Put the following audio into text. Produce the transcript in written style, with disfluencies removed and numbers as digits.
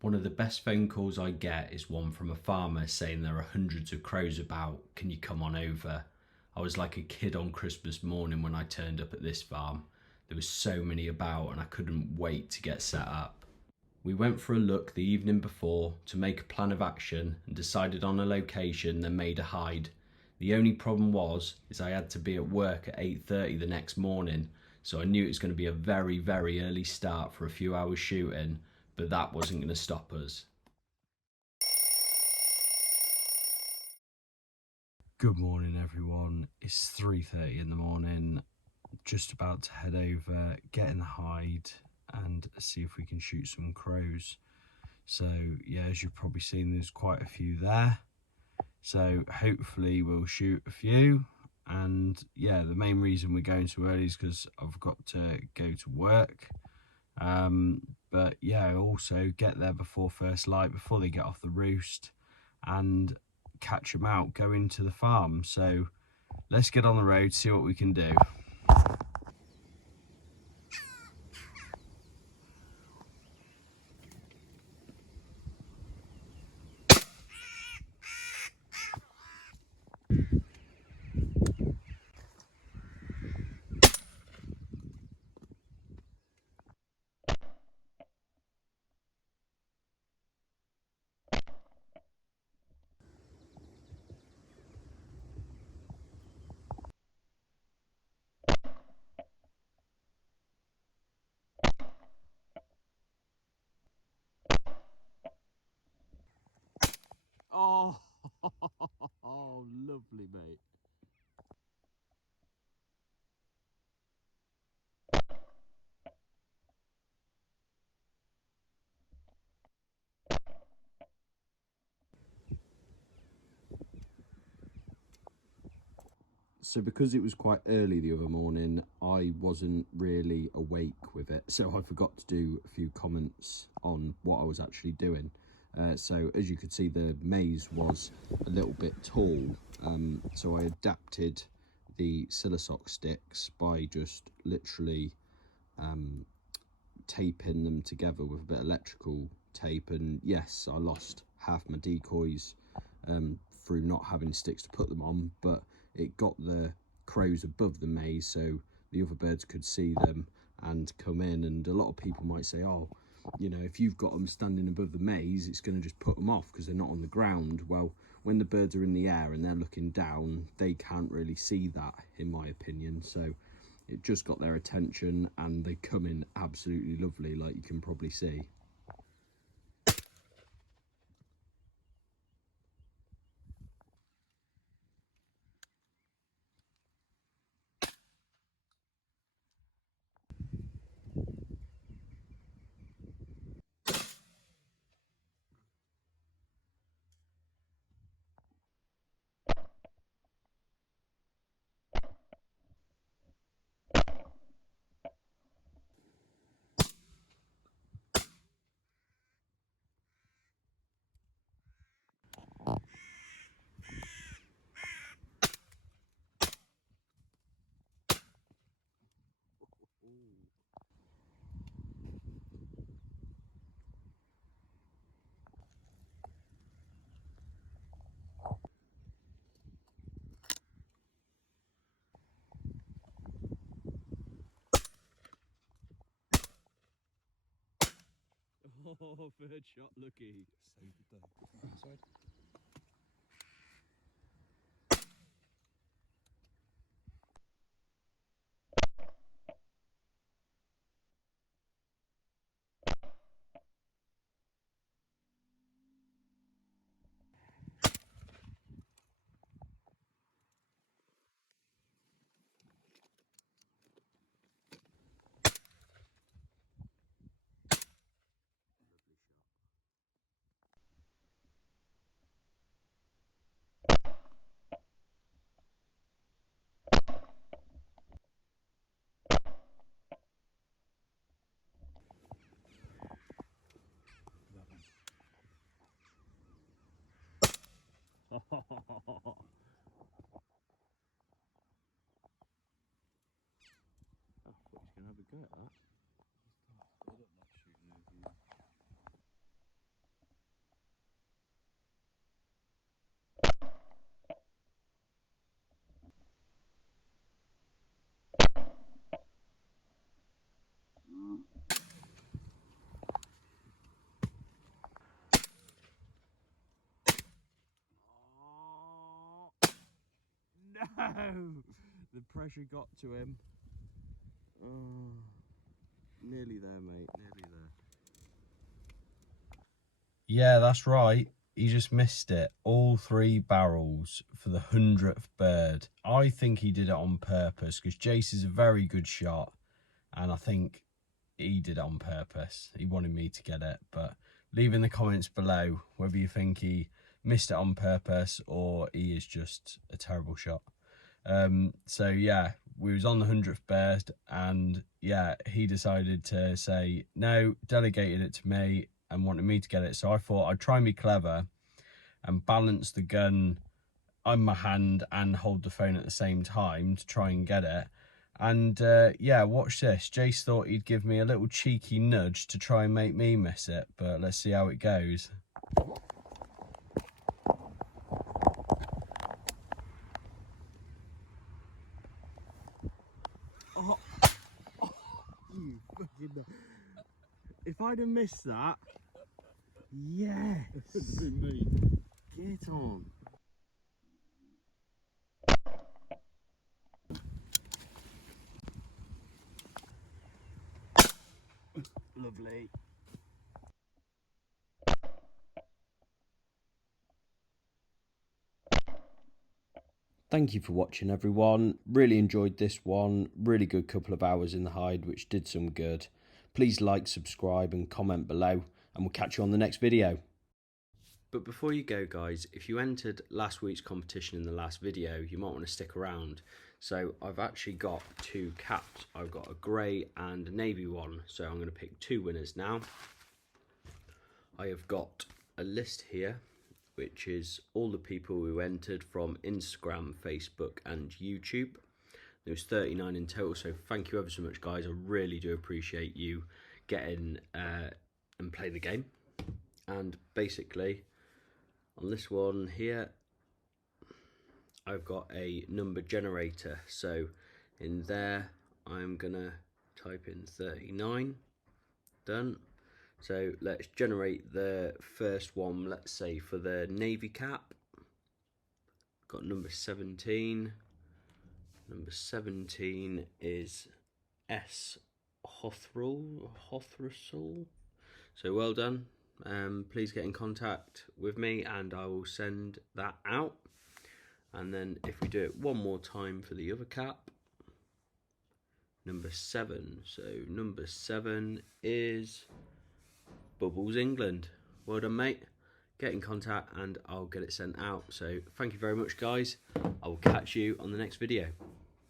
One of the best phone calls I get is one from a farmer saying there are hundreds of crows about, can you come on over? I was like a kid on Christmas morning when I turned up at this farm. There was so many about and I couldn't wait to get set up. We went for a look the evening before to make a plan of action and decided on a location, then made a hide. The only problem is I had to be at work at 8:30 the next morning, so I knew it was going to be a very, very early start for a few hours shooting, but that wasn't going to stop us. Good morning everyone, it's 3:30 in the morning, just about to head over, get in the hide and see if we can shoot some crows. So yeah, as you've probably seen, there's quite a few there, so hopefully we'll shoot a few. And yeah, the main reason we're going so early is because I've got to go to work, but yeah, also get there before first light, before they get off the roost, and catch them out, go into the farm. So let's get on the road, see what we can do. Oh, lovely, mate. So because it was quite early the other morning, I wasn't really awake with it, so I forgot to do a few comments on what I was actually doing. So as you could see, the maize was a little bit tall, so I adapted the Silasock sticks by just literally taping them together with a bit of electrical tape. And yes, I lost half my decoys through not having sticks to put them on, but it got the crows above the maize so the other birds could see them and come in. And a lot of people might say, oh, you know, if you've got them standing above the maize, it's going to just put them off because they're not on the ground. Well, when the birds are in the air and they're looking down, they can't really see that, in my opinion. So it just got their attention and they come in absolutely lovely, like you can probably see. Oh, third shot, lucky. Saved the day. Outside. I thought he's going to have a go at that. No! The pressure got to him. Oh, nearly there, mate, nearly there. Yeah, that's right. He just missed it. All 3 barrels for the 100th bird. I think he did it on purpose because Jace is a very good shot. And I think he did it on purpose. He wanted me to get it. But leave in the comments below whether you think he missed it on purpose or he is just a terrible shot. So yeah, we was on the 100th bird, and yeah, he decided to say no, delegated it to me and wanted me to get it. So I thought I'd try and be clever and balance the gun on my hand and hold the phone at the same time to try and get it. And yeah, watch this. Jace thought he'd give me a little cheeky nudge to try and make me miss it, but let's see how it goes. Oh, you fucking... If I'd have missed that, yes! Get on. Lovely. Thank you for watching, everyone. Really enjoyed this one. Really good couple of hours in the hide, which did some good. Please like, subscribe and comment below, and we'll catch you on the next video. But before you go, guys, if you entered last week's competition in the last video, you might want to stick around. So I've actually got 2 caps. I've got a grey and a navy one. So I'm going to pick 2 winners now. I have got a list here, which is all the people who entered from Instagram, Facebook and YouTube. There was 39 in total, so thank you ever so much, guys. I really do appreciate you getting and playing the game. And basically, on this one here, I've got a number generator. So in there, I'm gonna type in 39, done. So let's generate the first one, let's say for the navy cap. Got number 17. Number 17 is S. Hothrusel. So well done. Please get in contact with me and I will send that out. And then if we do it one more time for the other cap, number 7. So number 7 is Bubbles England. Well done, mate. Get in contact and I'll get it sent out. So thank you very much, guys. I will catch you on the next video.